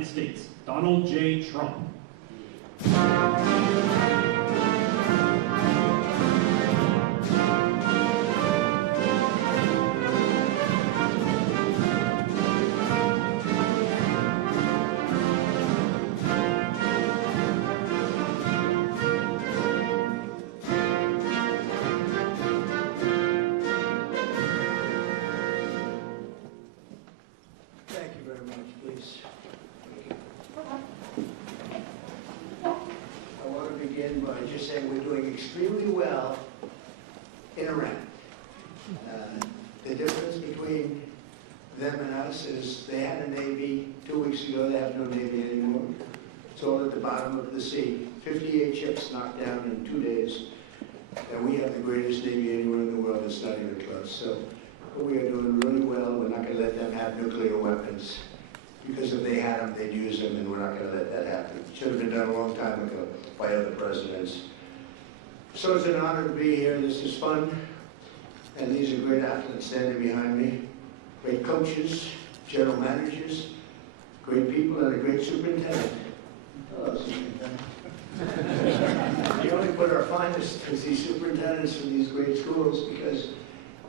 United States, Donald J. Trump. Thank you very much, please. I want to begin by just saying we're doing extremely well in Iran. The difference between them and us is they had a Navy 2 weeks ago, they have no Navy anymore. It's all at the bottom of the sea. 58 ships knocked down in 2 days. And we have the greatest Navy anywhere in the world. It's not even close. So we are doing really well. We're not going to let them have nuclear weapons. Because if they had them, they'd use them, and we're not going to let that happen. It should have been done a long time ago by other presidents. So it's an honor to be here. This is fun. And these are great athletes standing behind me. Great coaches, general managers, great people, and a great superintendent. Hello, superintendent. We only put our finest as these superintendents for these great schools because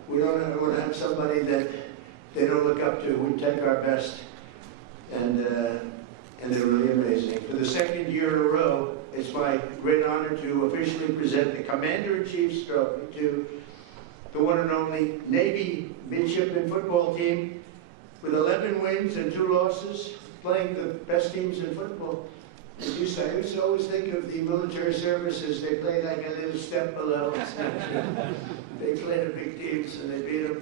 we don't want to have somebody that they don't look up to. We take our best, and they're really amazing. For the second year in a row, it's my great honor to officially present the Commander-in-Chief's trophy to the one and only Navy midshipman football team with 11 wins and 2 losses, playing the best teams in football. As you say, I used to always think of the military services, they play like a little step below. They play the big teams and they beat them.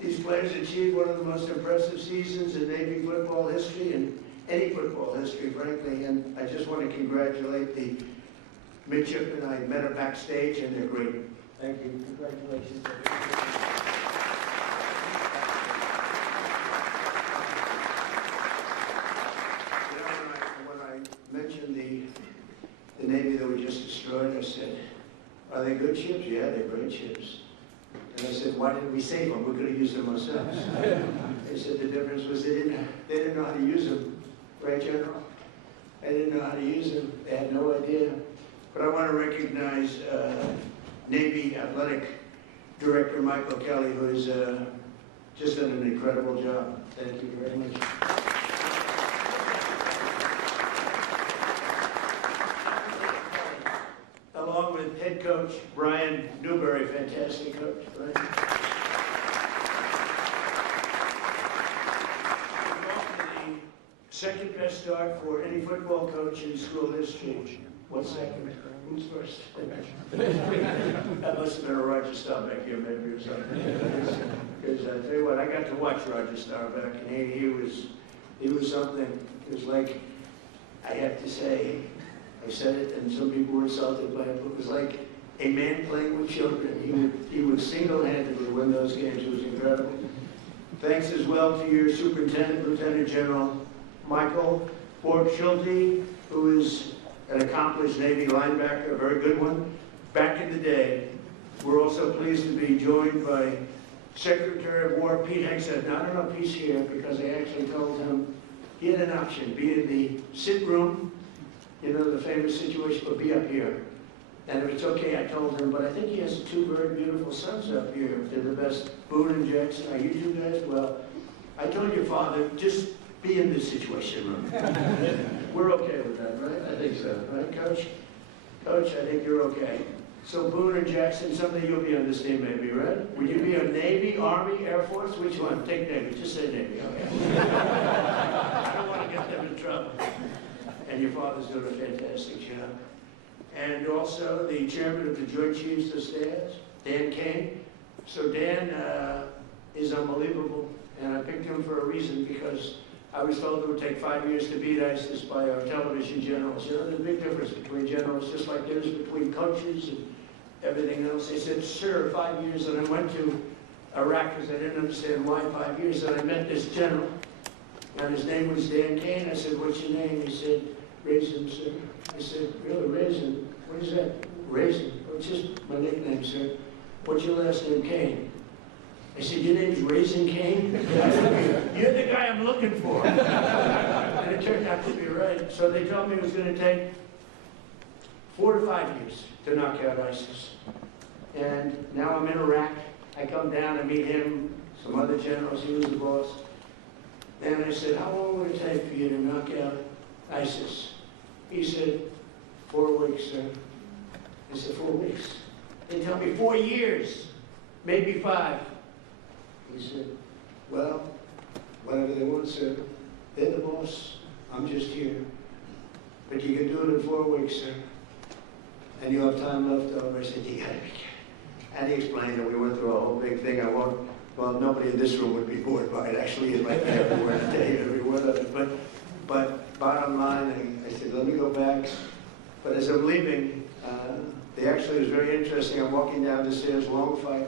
These players achieved one of the most impressive seasons in Navy football history and any football history, frankly. And I just want to congratulate the midshipmen. I met them backstage and they're great. Thank you. Congratulations. When I mentioned the Navy that we just destroyed, I said, are they good ships? Yeah, they're great ships. And I said, why didn't we save them? We could have used them ourselves. They said the difference was they didn't know how to use them. Right, General? They didn't know how to use them. They had no idea. But I want to recognize Navy Athletic Director Michael Kelly, who has just done an incredible job. Thank you very much. Along with head coach Brian Newberry, fantastic coach. Brian. Second best start for any football coach in school history. What's second? Who's first? That must have been a Roger Staubach here, maybe, or something. Because I tell you what, I got to watch Roger Staubach, and he was something. It was like, I have to say, I said it, and some people were insulted by it, but it was like a man playing with children. He would single-handedly win those games. It was incredible. Thanks as well to your superintendent, Lieutenant General Michael Borg-Schulte, who is an accomplished Navy linebacker, a very good one, back in the day. We're also pleased to be joined by Secretary of War Pete Hegseth. Now, I don't know if Pete's here because I actually told him he had an option, be in the sit room, you know, the famous situation, but be up here. And if it's okay, I told him, but I think he has 2 very beautiful sons up here. They're the best. Boone and Jackson, are you 2 guys? Well, I told your father, just be in the situation room. We're okay with that, right? I think so. Right, Coach? Coach, I think you're okay. So Boone and Jackson, someday you'll be on this team maybe, right? Would you be on Navy, Army, Air Force? Which one? Take Navy. Just say Navy, okay. I don't want to get them in trouble. And your father's doing a fantastic job. And also the chairman of the Joint Chiefs of Staff, Dan Kane. So Dan is unbelievable, and I picked him for a reason because I was told it would take 5 years to beat ISIS by our television generals. You know, there's a big difference between generals, just like there is between coaches and everything else. They said, sir, 5 years, and I went to Iraq because I didn't understand why 5 years, and I met this general, and his name was Dan Kane. I said, what's your name? He said, Raisin, sir. I said, really, Raisin? What is that? Raisin? Oh, it's just my nickname, sir. What's your last name? Kane. I said, your name's Raising Cane? You're the guy I'm looking for. And it turned out to be right. So they told me it was going to take 4 to 5 years to knock out ISIS. And now I'm in Iraq. I come down and meet him, some other generals, he was the boss. And I said, how long would it take for you to knock out ISIS? He said, 4 weeks, sir. I said, 4 weeks? They tell me 4 years, maybe 5. He said, well, whatever they want, sir. They're the boss. I'm just here. But you can do it in 4 weeks, sir. And you have time left over. I said, you gotta be kidding. And he explained that we went through a whole big thing. Well, nobody in this room would be bored by it. Actually, it's like every word a day, every word of it. But bottom line, I said, let me go back. But as I'm leaving, it was very interesting. I'm walking down the stairs, long fight.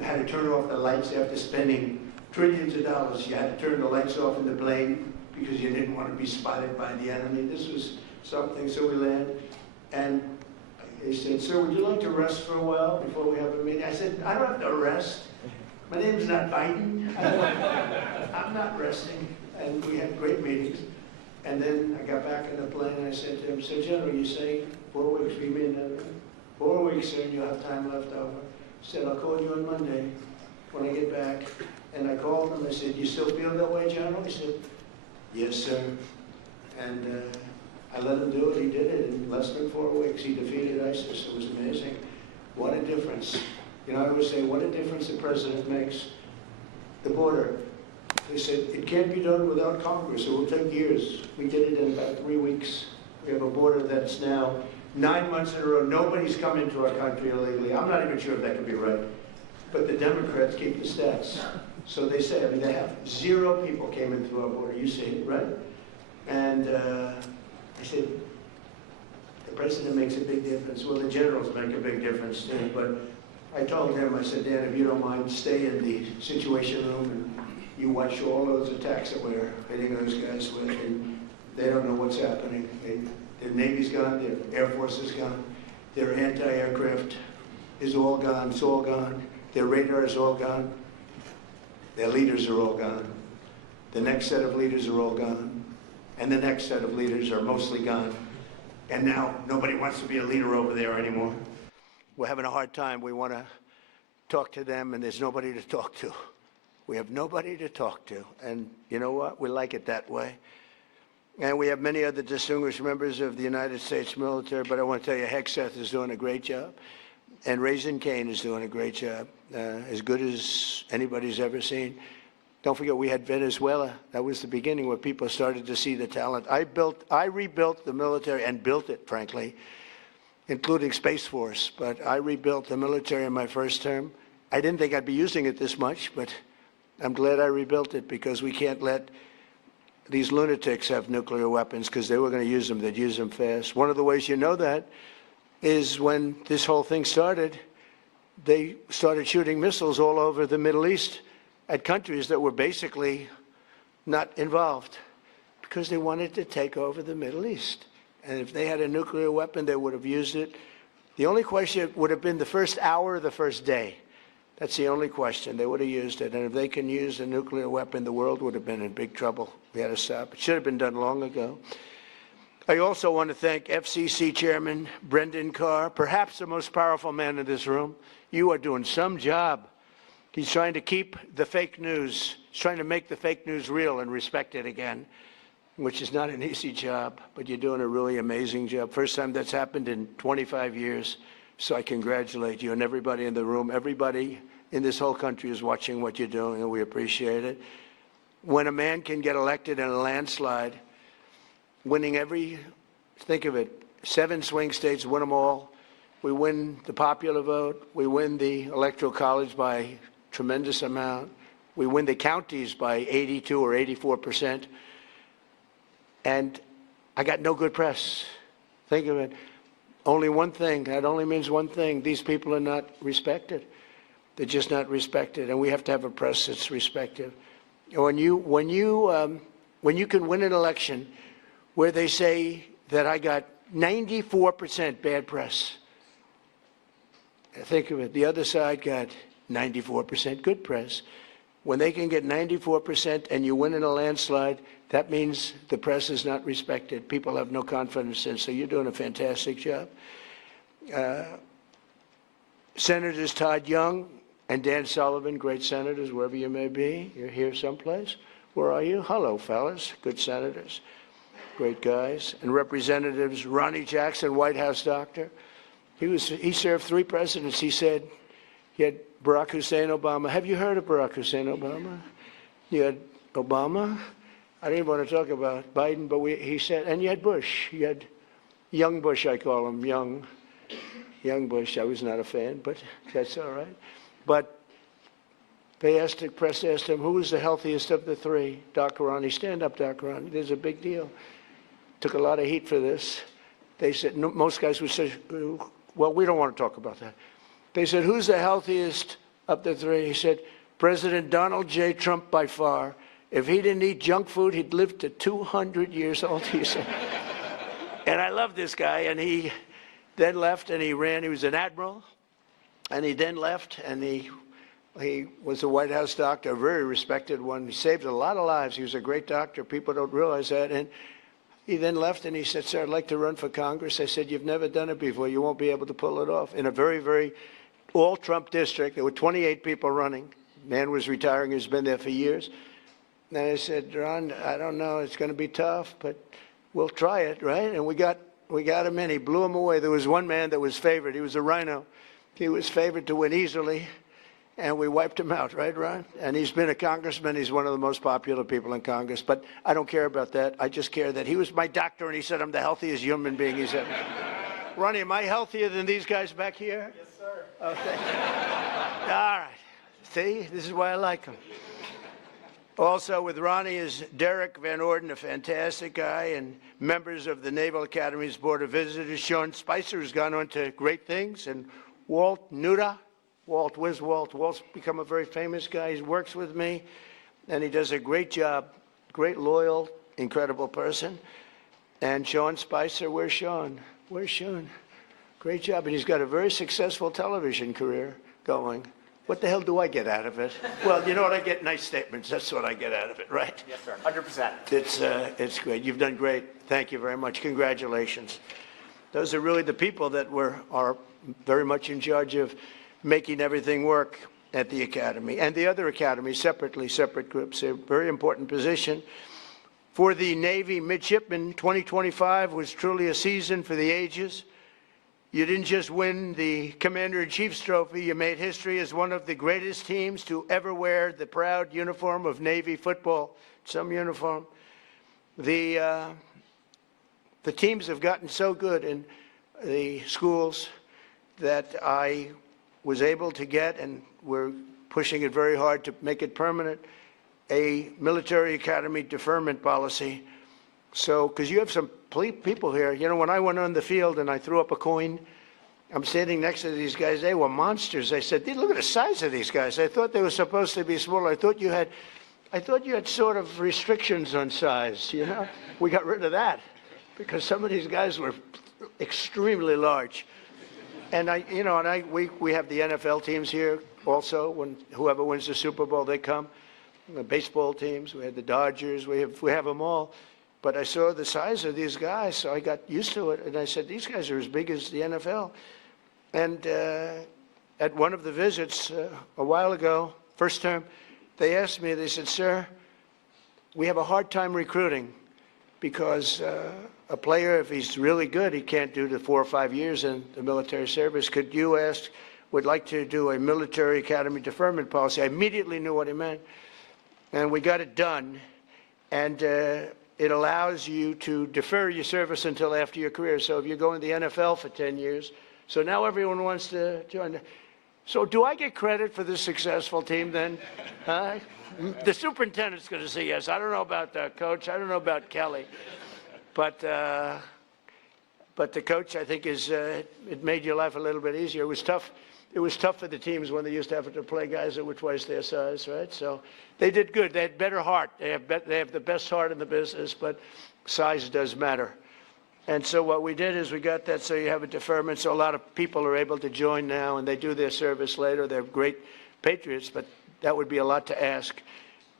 I had to turn off the lights after spending trillions of dollars. You had to turn the lights off in the plane because you didn't want to be spotted by the enemy. This was something, so we land. And he said, sir, would you like to rest for a while before we have a meeting? I said, I don't have to rest. My name's not Biden. I'm not resting. And we had great meetings. And then I got back in the plane and I said to him, so General, you say 4 weeks, we mean 4 weeks, sir, and you have time left over. I said, I'll call you on Monday when I get back. And I called him, I said, you still feel that way, General? He said, yes, sir. And I let him do it. He did it in less than 4 weeks. He defeated ISIS. It was amazing. What a difference. You know, I always say, what a difference the president makes. The border. They said, it can't be done without Congress. It will take years. We did it in about 3 weeks. We have a border that's now 9 months in a row. Nobody's come into our country illegally. I'm not even sure if that could be right. But the Democrats keep the stats. So they say, I mean, they have 0 people came in through our border. You see it, right? And I said, the president makes a big difference. Well, the generals make a big difference too. But I told him, I said, Dan, if you don't mind, stay in the Situation Room and you watch all those attacks that we're hitting those guys with. And they don't know what's happening. Their Navy's gone, their Air Force is gone, their anti-aircraft is all gone, it's all gone. Their radar is all gone. Their leaders are all gone. The next set of leaders are all gone. And the next set of leaders are mostly gone. And now nobody wants to be a leader over there anymore. We're having a hard time. We want to talk to them, and there's nobody to talk to. We have nobody to talk to. And you know what? We like it that way. And we have many other distinguished members of the United States military, but I want to tell you, Hexeth is doing a great job. And Raising Cane is doing a great job, as good as anybody's ever seen. Don't forget, we had Venezuela. That was the beginning where people started to see the talent. I rebuilt the military and built it, frankly, including Space Force. But I rebuilt the military in my first term. I didn't think I'd be using it this much, but I'm glad I rebuilt it because we can't let these lunatics have nuclear weapons because they were going to use them. They'd use them fast. One of the ways you know that is when this whole thing started, they started shooting missiles all over the Middle East at countries that were basically not involved because they wanted to take over the Middle East. And if they had a nuclear weapon, they would have used it. The only question would have been the first hour or the first day. That's the only question. They would have used it. And if they can use a nuclear weapon, the world would have been in big trouble. We had to stop. It should have been done long ago. I also want to thank FCC Chairman Brendan Carr, perhaps the most powerful man in this room. You are doing some job. He's trying to keep the fake news. He's trying to make the fake news real and respected again, which is not an easy job, but you're doing a really amazing job. First time that's happened in 25 years. So I congratulate you and everybody in the room. Everybody in this whole country is watching what you're doing, and we appreciate it. When a man can get elected in a landslide, winning think of it, 7 swing states, win them all. We win the popular vote. We win the Electoral College by a tremendous amount. We win the counties by 82 or 84%. And I got no good press. Think of it. Only one thing, that only means one thing. These people are not respected. They're just not respected, and we have to have a press that's respected. When you can win an election where they say that I got 94% bad press, think of it. The other side got 94% good press. When they can get 94% and you win in a landslide, that means the press is not respected. People have no confidence in, so you're doing a fantastic job. Senators Todd Young and Dan Sullivan, great senators, wherever you may be. You're here someplace. Where are you? Hello, fellas. Good senators. Great guys. And Representatives Ronnie Jackson, White House doctor. He served 3 presidents. He said he had Barack Hussein Obama. Have you heard of Barack Hussein Obama? You had Obama. I didn't want to talk about Biden, but he said, and you had Bush. You had young Bush, I call him, young Bush. I was not a fan, but that's all right. But the press asked him, who was the healthiest of the 3? Doc Ronnie. Stand up, Doc Ronnie. There's a big deal. Took a lot of heat for this. They said, no, most guys would say, well, we don't want to talk about that. They said, who's the healthiest of the 3? He said, President Donald J. Trump by far. If he didn't eat junk food, he'd live to 200 years old, he said. And I love this guy, and he then left and he ran. He was an admiral, and he then left, and he was a White House doctor, a very respected one. He saved a lot of lives. He was a great doctor. People don't realize that. And he then left, and he said, sir, I'd like to run for Congress. I said, you've never done it before. You won't be able to pull it off. In a very, very all-Trump district, there were 28 people running. Man was retiring. He's been there for years. And I said, Ron, I don't know. It's going to be tough, but we'll try it, right? And we got him in. He blew him away. There was one man that was favored. He was a rhino. He was favored to win easily, and we wiped him out, right, Ron? And he's been a congressman. He's one of the most popular people in Congress. But I don't care about that. I just care that he was my doctor, and he said I'm the healthiest human being he's ever. Ronnie, am I healthier than these guys back here? Yes, sir. Oh, thank you. All right. See, this is why I like him. Also with Ronnie is Derek Van Orden, a fantastic guy, and members of the Naval Academy's Board of Visitors. Sean Spicer has gone on to great things, and Walt Nuda. Walt, where's Walt? Walt's become a very famous guy. He works with me, and he does a great job. Great, loyal, incredible person. And Sean Spicer, where's Sean? Where's Sean? Great job, and he's got a very successful television career going. What the hell do I get out of it? Well, you know what? I get nice statements. That's what I get out of it, right? Yes, sir. 100%. It's great. You've done great. Thank you very much. Congratulations. Those are really the people that are very much in charge of making everything work at the Academy. And the other academies, separate groups, a very important position. For the Navy midshipmen, 2025 was truly a season for the ages. You didn't just win the Commander-in-Chief's trophy, you made history as one of the greatest teams to ever wear the proud uniform of Navy football. Some uniform. The teams have gotten so good in the schools that I was able to get, and we're pushing it very hard to make it permanent, a military academy deferment policy. So, because you have some people here, you know, when I went on the field and I threw up a coin, I'm standing next to these guys. They were monsters. I said, look at the size of these guys. I thought they were supposed to be smaller. I thought you had sort of restrictions on size, you know? We got rid of that because some of these guys were extremely large. And we have the NFL teams here also. When whoever wins the Super Bowl, they come. The baseball teams, we had the Dodgers, we have them all. But I saw the size of these guys, so I got used to it. And I said, these guys are as big as the NFL. And at one of the visits a while ago, first term, they asked me, they said, sir, we have a hard time recruiting because a player, if he's really good, he can't do the 4 or 5 years in the military service. Could you would like to do a military academy deferment policy? I immediately knew what he meant. And we got it done. And it allows you to defer your service until after your career. So if you're going to the NFL for 10 years, so now everyone wants to join. So do I get credit for this successful team then? The superintendent's going to say yes. I don't know about Coach. I don't know about Kelly. But the coach, I think, it made your life a little bit easier. It was tough. It was tough for the teams when they used to have to play guys that were twice their size, right? So they did good. They had better heart. They have the best heart in the business, but size does matter. And so what we did is we got that so you have a deferment, so a lot of people are able to join now, and they do their service later. They're great Patriots, but that would be a lot to ask.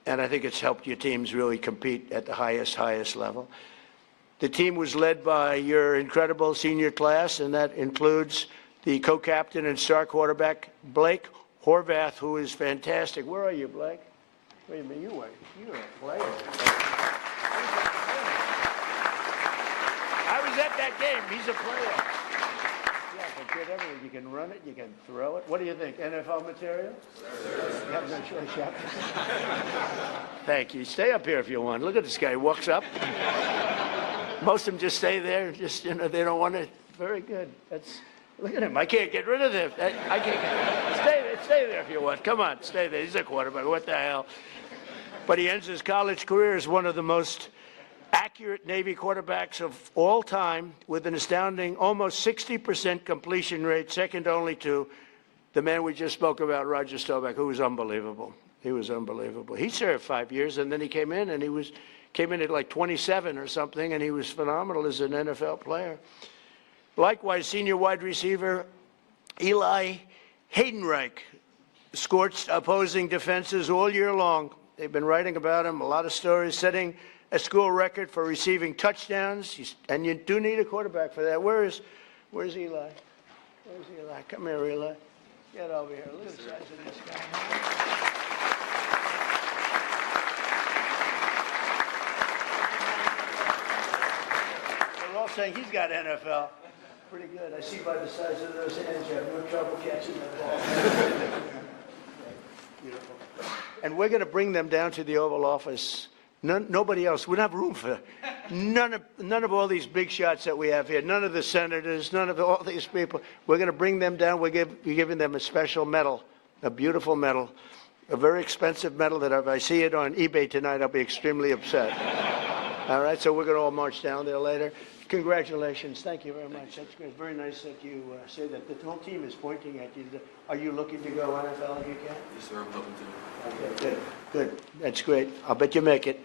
And I think it's helped your teams really compete at the highest level. The team was led by your incredible senior class, and that includes the co-captain and star quarterback, Blake Horvath, who is fantastic. Where are you, Blake? Wait a minute, you're a player. I was at that game. He's a player. Yeah, but get everything. You can run it, you can throw it. What do you think, NFL material? Yeah, I'm going to show you. Thank you. Stay up here if you want. Look at this guy. He walks up. Most of them just stay there. Just, you know, they don't want to. Very good. Look at him. I can't get rid of him. I can't stay there if you want. Come on, stay there. He's a quarterback. What the hell? But he ends his college career as one of the most accurate Navy quarterbacks of all time, with an astounding almost 60% completion rate, second only to the man we just spoke about, Roger Staubach, who was unbelievable. He was unbelievable. He served 5 years, and then he came in, and came in at like 27 or something, and he was phenomenal as an NFL player. Likewise, senior wide receiver Eli Haydenreich scorched opposing defenses all year long. They've been writing about him, a lot of stories, setting a school record for receiving touchdowns. And you do need a quarterback for that. Where's Eli? Where's Eli? Come here, Eli. Get over here. Look at the size of this guy. They're all saying he's got NFL. Pretty good. I see by the size of those hands you have no trouble catching that ball. Beautiful. And we're going to bring them down to the Oval Office. Nobody else. We don't have room for none of all these big shots that we have here. None of the senators, none of all these people. We're going to bring them down. We're giving them a special medal, a beautiful medal, a very expensive medal that if I see it on eBay tonight, I'll be extremely upset. All right, so we're going to all march down there later. Congratulations. Thank you very much. That's great. Very nice that you say that. The whole team is pointing at you. Are you looking to go NFL if you can? Yes, sir. I'm hoping to. Okay, good. That's great. I'll bet you make it.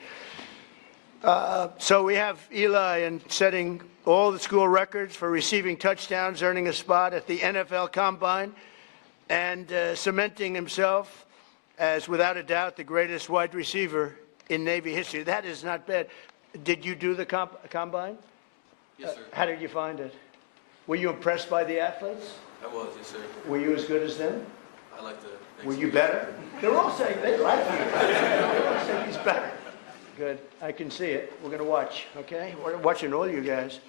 So we have Eli and setting all the school records for receiving touchdowns, earning a spot at the NFL Combine, and cementing himself as, without a doubt, the greatest wide receiver in Navy history. That is not bad. Did you do the Combine? Yes, sir. How did you find it? Were you impressed by the athletes? I was, yes, sir. Were you as good as them? I like the. Were you better? They're all saying they like you. They're all saying he's better. Good. I can see it. We're going to watch, okay? We're watching all you guys.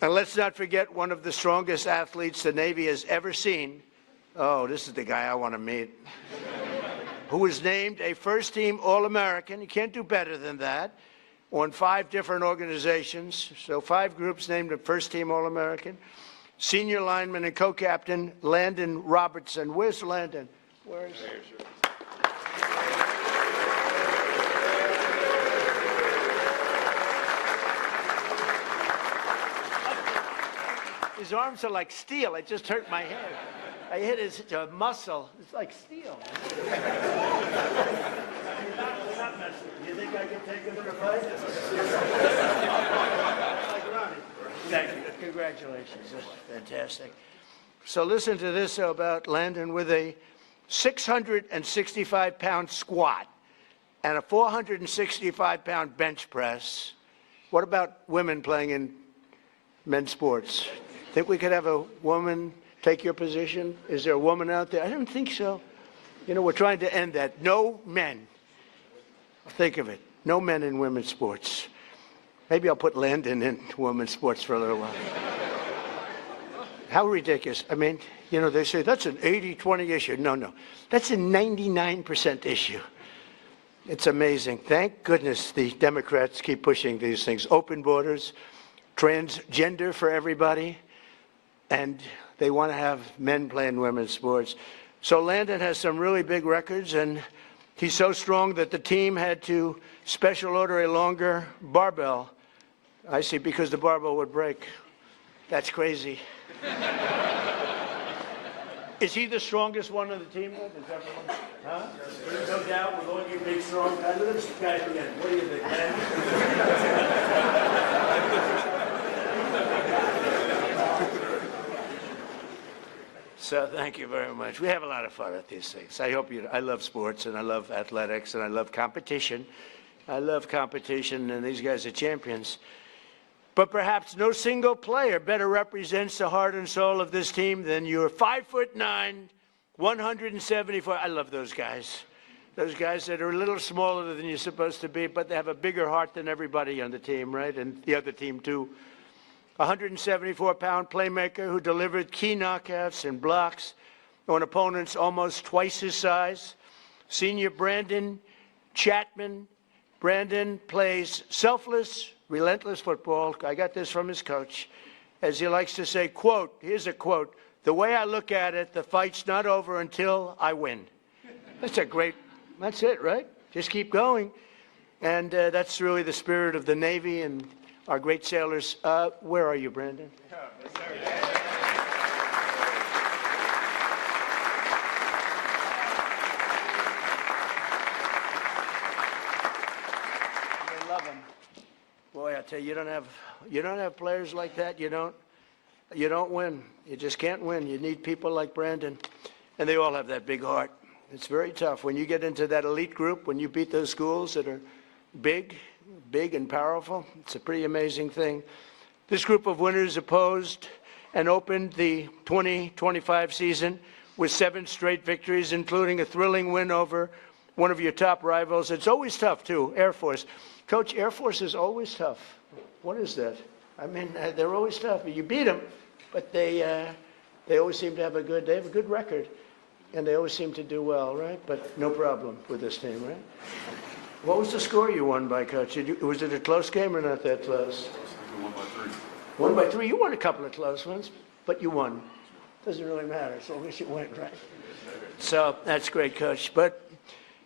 And let's not forget one of the strongest athletes the Navy has ever seen. Oh, this is the guy I want to meet. Who was named a first-team All-American. You can't do better than that. On 5 different organizations. So 5 groups named a first-team All-American. Senior lineman and co-captain Landon Robertson. Where's Landon? Where's his arms are like steel. It just hurt my head. I hit his muscle. It's like steel. Do you think I can take him in a fight? Thank you. Congratulations. That's fantastic. So listen to this about Landon with a 665-pound squat and a 465-pound bench press. What about women playing in men's sports? Think we could have a woman take your position? Is there a woman out there? I don't think so. You know, we're trying to end that. No men. Think of it. No men in women's sports. Maybe I'll put Landon in women's sports for a little while. How ridiculous. I mean, you know, they say that's an 80-20 issue. No. That's a 99% issue. It's amazing. Thank goodness the Democrats keep pushing these things. Open borders, transgender for everybody, and they want to have men playing women's sports. So Landon has some really big records, and he's so strong that the team had to special order a longer barbell. I see, because the barbell would break. That's crazy. Is he the strongest one on the team? Is everyone? Huh? Yes, no doubt, with all you big, strong guys. Look at this guy again. What do you think, man? So thank you very much. We have a lot of fun at these things. I love sports, and I love athletics, and I love competition. I love competition, and these guys are champions. But perhaps no single player better represents the heart and soul of this team than your 5'9", 174. I love those guys. Those guys that are a little smaller than you're supposed to be, but they have a bigger heart than everybody on the team, right? And the other team, too. 174-pound playmaker who delivered key knockouts and blocks on opponents almost twice his size. Senior Brandon Chapman. Brandon plays selfless, relentless football. I got this from his coach. As he likes to say, quote, here's a quote, "The way I look at it, the fight's not over until I win." That's it, right? Just keep going. And that's really the spirit of the Navy and our great sailors. Where are you, Brandon? They love him. Boy, I tell you, you don't have players like that. You don't win. You just can't win. You need people like Brandon, and they all have that big heart. It's very tough when you get into that elite group. When you beat those schools that are big and powerful, it's a pretty amazing thing. This group of winners opposed and opened the 2025 season with 7 straight victories, including a thrilling win over one of your top rivals. It's always tough, too, Air Force. Coach, Air Force is always tough. What is that? I mean, they're always tough. You beat them, but they always seem to have a good record, and they always seem to do well, right? But no problem with this team, right? What was the score you won by, Coach? Was it a close game or not that close? 1 by 3. You won a couple of close ones, but you won. Doesn't really matter, so long as you win, right? So that's great, Coach. But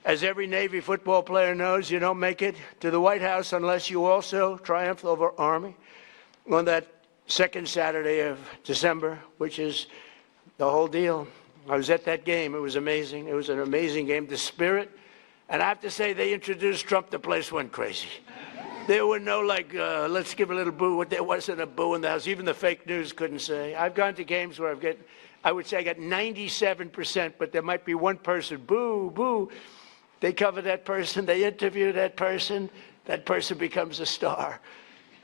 as every Navy football player knows, you don't make it to the White House unless you also triumph over Army on that second Saturday of December, which is the whole deal. I was at that game. It was amazing. It was an amazing game. The spirit. And I have to say, they introduced Trump, the place went crazy. There were no, let's give a little boo. There wasn't a boo in the house. Even the fake news couldn't say. I've gone to games where I would say I got 97%, but there might be one person, boo, boo. They cover that person. They interview that person becomes a star.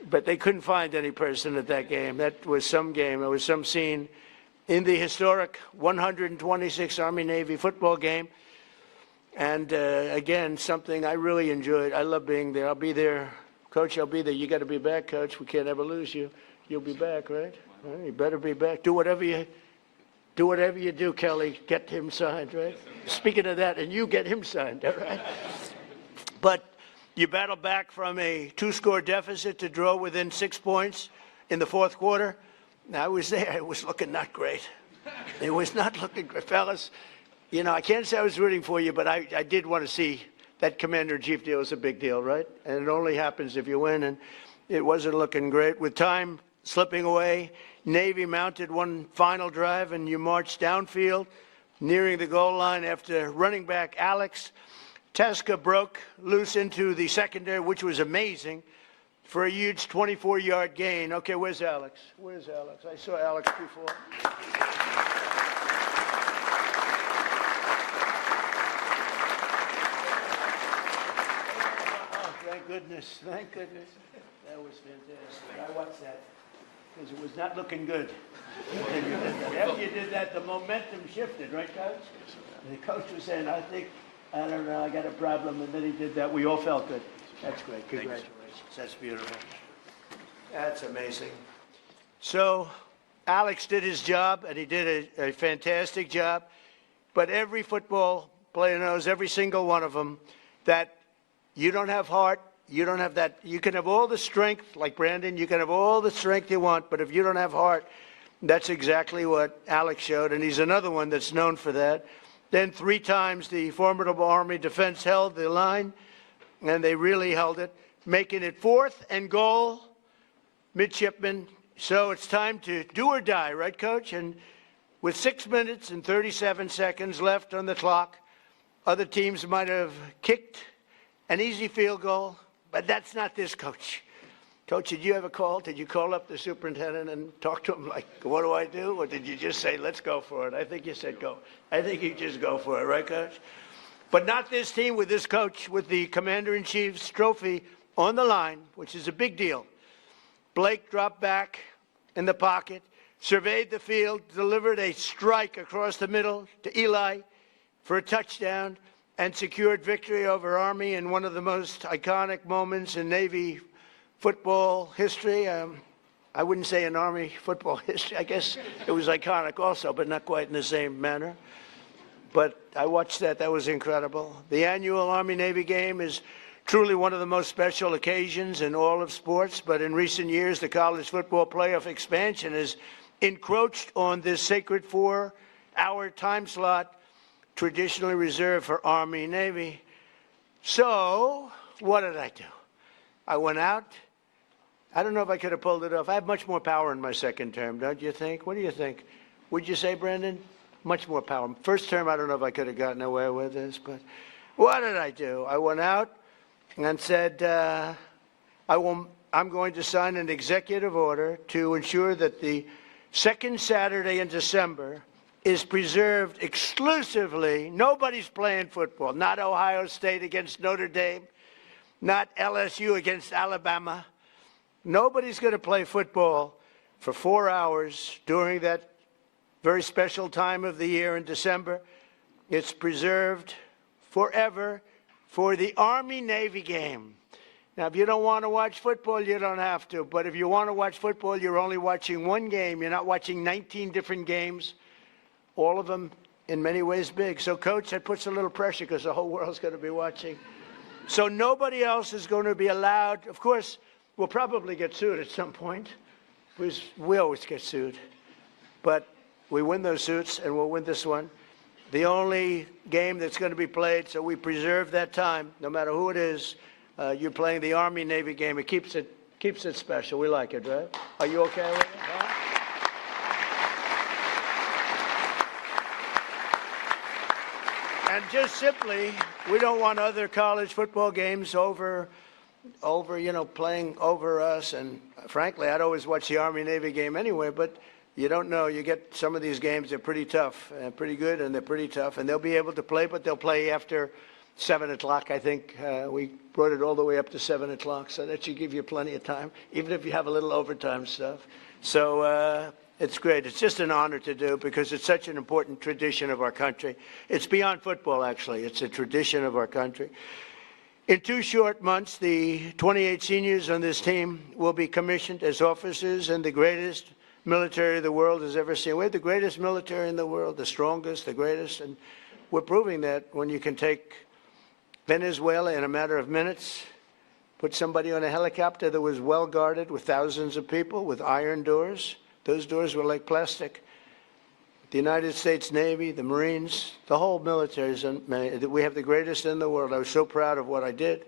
But they couldn't find any person at that game. That was some game. It was some scene in the historic 126 Army-Navy football game. And again, something I really enjoyed. I love being there. I'll be there. Coach, I'll be there. You got to be back, Coach. We can't ever lose you. You'll be back, right? Well, you better be back. Do whatever you do, Kelly. Get him signed, right? Speaking of that, and you get him signed, all right? But you battled back from a 2-score deficit to draw within 6 points in the fourth quarter. Now, I was there. It was looking not great. It was not looking great. Fellas, you know, I can't say I was rooting for you, but I did want to see that commander-in-chief deal. Is a big deal, right? And it only happens if you win, and it wasn't looking great. With time slipping away, Navy mounted one final drive, and you marched downfield, nearing the goal line after running back Alex Teska broke loose into the secondary, which was amazing, for a huge 24-yard gain. Okay, where's Alex? Where's Alex? I saw Alex before. Goodness, thank goodness. That was fantastic. I watched that because it was not looking good. After you did that, the momentum shifted, right, Coach? And the coach was saying, I don't know, I got a problem, and then he did that. We all felt good. That's great. Congratulations. That's beautiful. That's amazing. So Alex did his job, and he did a fantastic job. But every football player knows, every single one of them, that you don't have heart. You don't have that. You can have all the strength, like Brandon. You can have all the strength you want, but if you don't have heart, that's exactly what Alex showed, and he's another one that's known for that. Then 3 times the formidable Army defense held the line, and they really held it, making it 4th and goal, midshipmen. So it's time to do or die, right, Coach? And with 6 minutes and 37 seconds left on the clock, other teams might have kicked an easy field goal, but that's not this, Coach. Coach, did you ever call? Did you call up the superintendent and talk to him like, what do I do? Or did you just say, let's go for it? I think you said go. I think you just go for it, right, Coach? But not this team with this coach, with the Commander-in-Chief's trophy on the line, which is a big deal. Blake dropped back in the pocket, surveyed the field, delivered a strike across the middle to Eli for a touchdown, and secured victory over Army in one of the most iconic moments in Navy football history. I wouldn't say in Army football history. I guess it was iconic also, but not quite in the same manner. But I watched that. That was incredible. The annual Army-Navy game is truly one of the most special occasions in all of sports, but in recent years, the college football playoff expansion has encroached on this sacred 4-hour time slot traditionally reserved for Army-Navy. So what did I do? I went out. I don't know if I could have pulled it off. I have much more power in my second term, don't you think? What do you think? Would you say, Brendan? Much more power. First term, I don't know if I could have gotten away with this, but what did I do? I went out and said, I'm going to sign an executive order to ensure that the second Saturday in December is preserved exclusively. Nobody's playing football. Not Ohio State against Notre Dame. Not LSU against Alabama. Nobody's going to play football for 4 hours during that very special time of the year in December. It's preserved forever for the Army-Navy game. Now, if you don't want to watch football, you don't have to. But if you want to watch football, you're only watching one game. You're not watching 19 different games, all of them in many ways big. So, Coach, that puts a little pressure because the whole world's going to be watching. So nobody else is going to be allowed. Of course, we'll probably get sued at some point. We always get sued. But we win those suits, and we'll win this one. The only game that's going to be played, so we preserve that time, no matter who it is. You're playing the Army-Navy game. It keeps it special. We like it, right? Are you okay with it? Huh? And just simply, we don't want other college football games over, playing over us. And frankly, I'd always watch the Army-Navy game anyway, but you don't know. You get some of these games, they're pretty tough, and pretty good, and they're pretty tough. And they'll be able to play, but they'll play after 7 o'clock, I think. We brought it all the way up to 7 o'clock, so that should give you plenty of time, even if you have a little overtime stuff. So it's great. It's just an honor to do because it's such an important tradition of our country. It's beyond football, actually. It's a tradition of our country. In 2 short months, the 28 seniors on this team will be commissioned as officers in the greatest military the world has ever seen. We're the greatest military in the world, the strongest, the greatest, and we're proving that when you can take Venezuela in a matter of minutes, put somebody on a helicopter that was well guarded with thousands of people with iron doors. Those doors were like plastic. The United States Navy, the Marines, the whole military, we have the greatest in the world. I was so proud of what I did,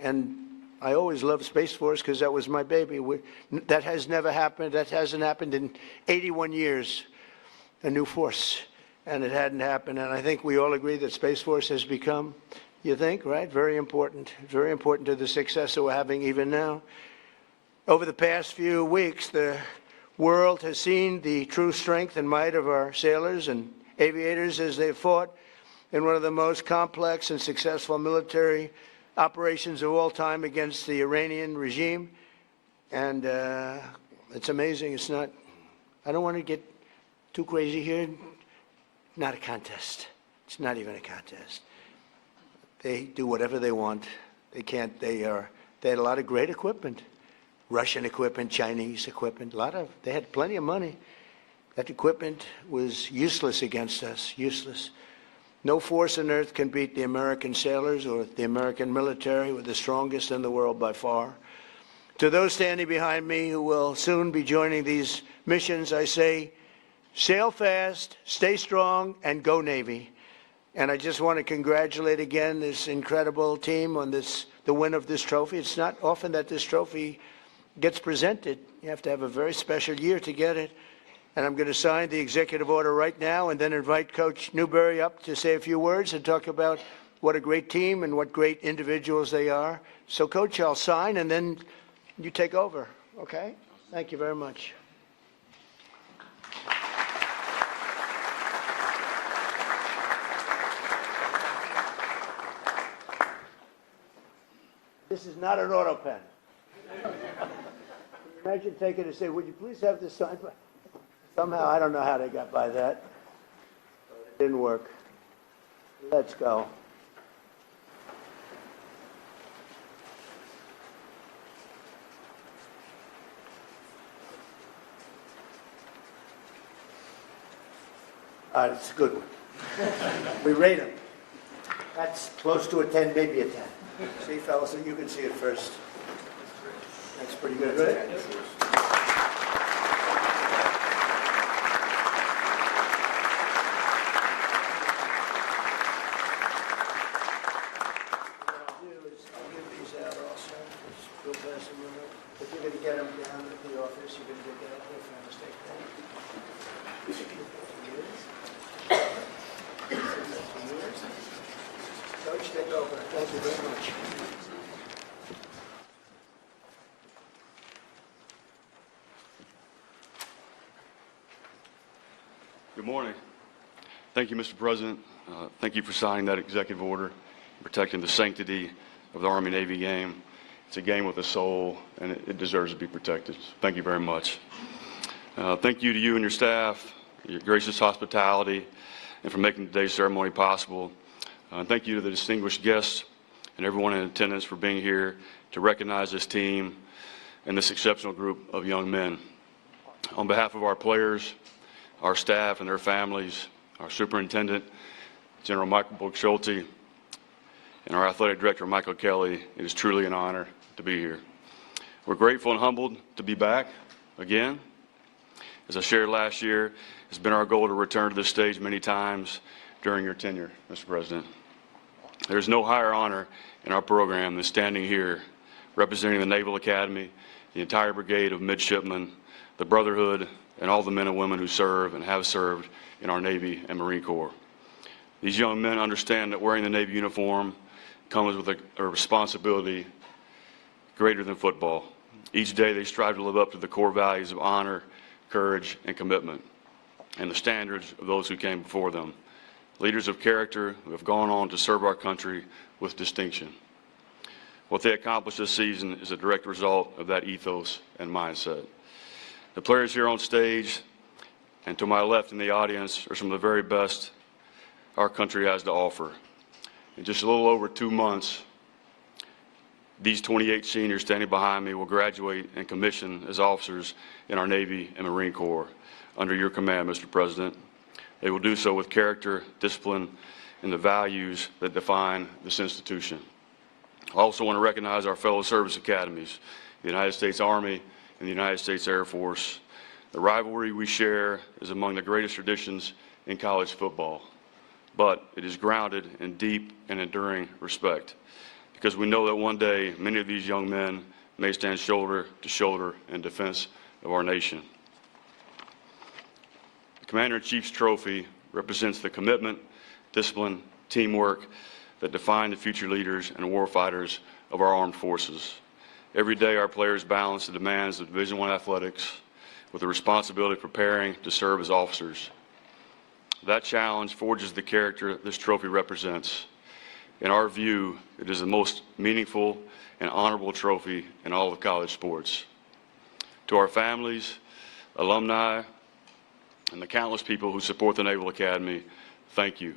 and I always loved Space Force because that was my baby. That has never happened. That hasn't happened in 81 years, a new force, and it hadn't happened. And I think we all agree that Space Force has become, you think, right, very important to the success that we're having even now. Over the past few weeks, the world has seen the true strength and might of our sailors and aviators as they fought in one of the most complex and successful military operations of all time against the Iranian regime. And it's amazing. It's not, I don't want to get too crazy here. Not a contest. It's not even a contest. They do whatever they want. They can't, they had a lot of great equipment. Russian equipment, Chinese equipment, they had plenty of money. That equipment was useless against us, useless. No force on earth can beat the American sailors or the American military. We're the strongest in the world by far. To those standing behind me who will soon be joining these missions, I say, sail fast, stay strong, and go Navy. And I just want to congratulate again this incredible team on the win of this trophy. It's not often that this trophy gets presented. You have to have a very special year to get it. And I'm going to sign the executive order right now and then invite Coach Newberry up to say a few words and talk about what a great team and what great individuals they are. So, Coach, I'll sign, and then you take over, okay? Thank you very much. This is not an auto pen. Imagine taking it and say, would you please have this signed? Somehow, I don't know how they got by that. It didn't work. Let's go. All right, it's a good one. We rate them. That's close to a 10, maybe a 10. See, fellas, you can see it first. That's pretty good, right? If you're going to get them down at the office, you're going to get that if you're mistake. Coach, take over. Thank you very much. Good morning. Thank you, Mr. President. Thank you for signing that executive order, protecting the sanctity of the Army-Navy game. It's a game with a soul, and it deserves to be protected. Thank you very much. Thank you to you and your staff, your gracious hospitality, and for making today's ceremony possible. And thank you to the distinguished guests and everyone in attendance for being here to recognize this team and this exceptional group of young men. On behalf of our players, our staff and their families, our superintendent, General Michael Book-Schulte, and our athletic director, Michael Kelly, it is truly an honor to be here. We're grateful and humbled to be back again. As I shared last year, it's been our goal to return to this stage many times during your tenure, Mr. President. There's no higher honor in our program than standing here representing the Naval Academy, the entire brigade of midshipmen, the Brotherhood, and all the men and women who serve and have served in our Navy and Marine Corps. These young men understand that wearing the Navy uniform comes with a responsibility greater than football. Each day they strive to live up to the core values of honor, courage, and commitment, and the standards of those who came before them. Leaders of character who have gone on to serve our country with distinction. What they accomplished this season is a direct result of that ethos and mindset. The players here on stage and to my left in the audience are some of the very best our country has to offer. In just a little over 2 months, these 28 seniors standing behind me will graduate and commission as officers in our Navy and Marine Corps under your command, Mr. President. They will do so with character, discipline, and the values that define this institution. I also want to recognize our fellow service academies, the United States Army and the United States Air Force. The rivalry we share is among the greatest traditions in college football, but it is grounded in deep and enduring respect, because we know that one day many of these young men may stand shoulder to shoulder in defense of our nation. The Commander-in-Chief's trophy represents the commitment, discipline, teamwork that define the future leaders and warfighters of our armed forces. Every day our players balance the demands of Division I athletics with the responsibility of preparing to serve as officers. That challenge forges the character this trophy represents. In our view, it is the most meaningful and honorable trophy in all of college sports. To our families, alumni, and the countless people who support the Naval Academy, thank you.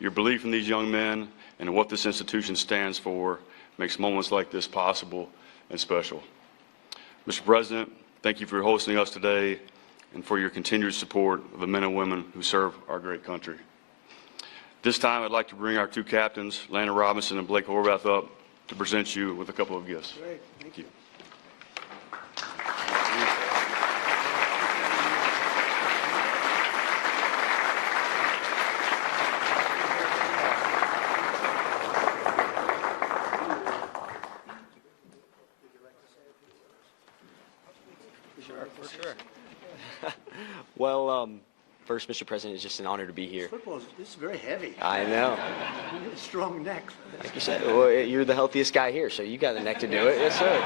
Your belief in these young men and what this institution stands for makes moments like this possible and special. Mr. President, thank you for hosting us today and for your continued support of the men and women who serve our great country. This time, I'd like to bring our two captains, Landon Robinson and Blake Horvath, up to present you with a couple of gifts. Great. Thank you. Well, First, Mr. President, it's just an honor to be here. This is very heavy. I know. You have a strong neck. Like you said, well, you're the healthiest guy here, so you got the neck to do it. Yes, sir.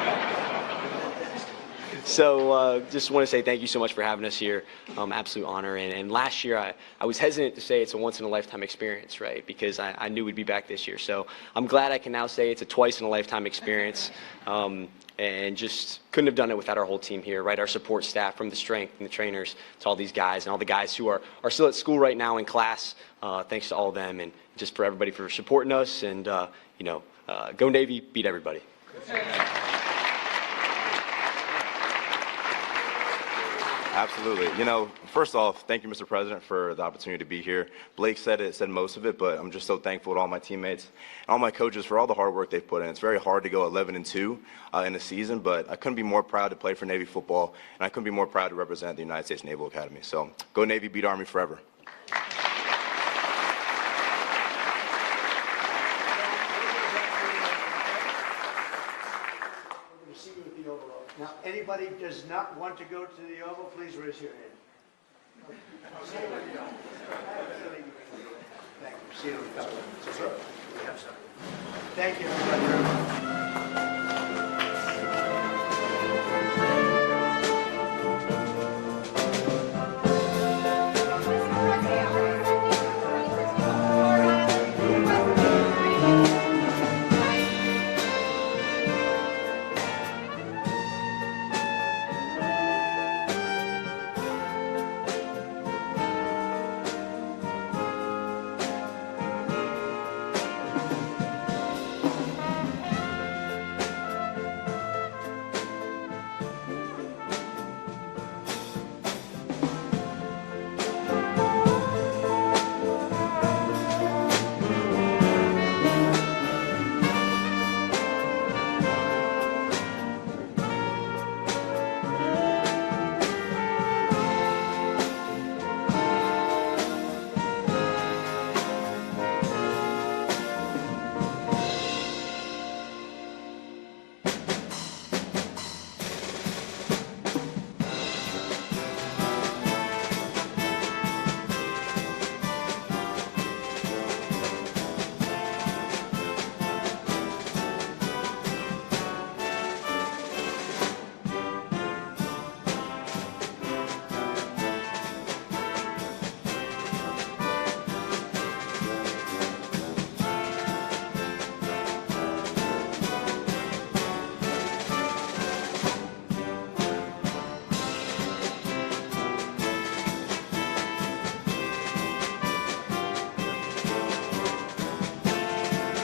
So just want to say thank you so much for having us here. Absolute honor. And last year, I was hesitant to say it's a once-in-a-lifetime experience, right, because I knew we'd be back this year. So I'm glad I can now say it's a twice-in-a-lifetime experience. And just couldn't have done it without our whole team here, right? Our support staff, from the strength and the trainers to all these guys and all the guys who are still at school right now in class. Thanks to all of them, and just for everybody for supporting us. And, go Navy, beat everybody. Absolutely. First off, thank you, Mr. President, for the opportunity to be here. Blake said most of it, but I'm just so thankful to all my teammates and all my coaches for all the hard work they've put in. It's very hard to go 11-2 in a season, but I couldn't be more proud to play for Navy football, and I couldn't be more proud to represent the United States Naval Academy. So go Navy, beat Army forever. Now, anybody does not want to go to the Oval, please raise your hand. Thank you. See you. Thank you, everybody, very much.